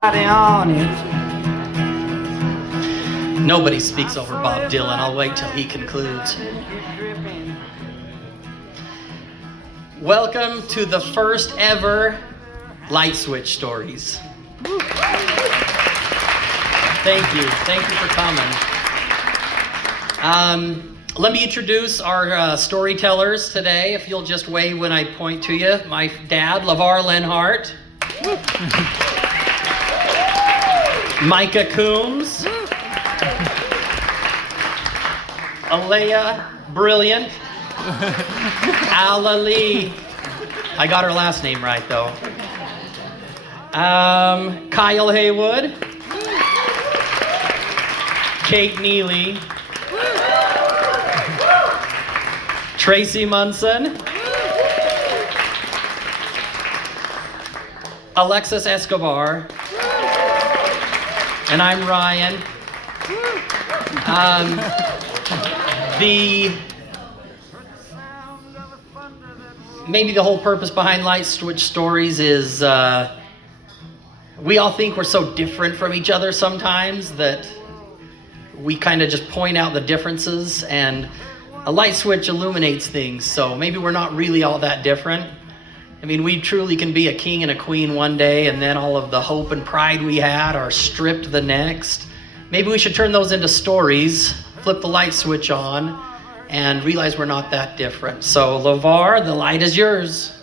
On it. Nobody speaks over Bob Dylan. I'll wait till he concludes. Welcome to the first ever Light Switch Stories. Thank you for coming. Let me introduce our storytellers today. If you'll just wave when I point to you. My dad, LionHeart. Micah Coombs. Alea Brilliant. Ala Lee. I got her last name right though. Kyle Haywood. Kate Neely. Tracy Munson. Alexis Escobar. And I'm Ryan. Maybe the whole purpose behind Light Switch Stories is we all think we're so different from each other sometimes that we kind of just point out the differences, and a light switch illuminates things, so maybe we're not really all that different. I mean, we truly can be a king and a queen one day, and then all of the hope and pride we had are stripped the next. Maybe we should turn those into stories, flip the light switch on, and realize we're not that different. So, LeVar, the light is yours.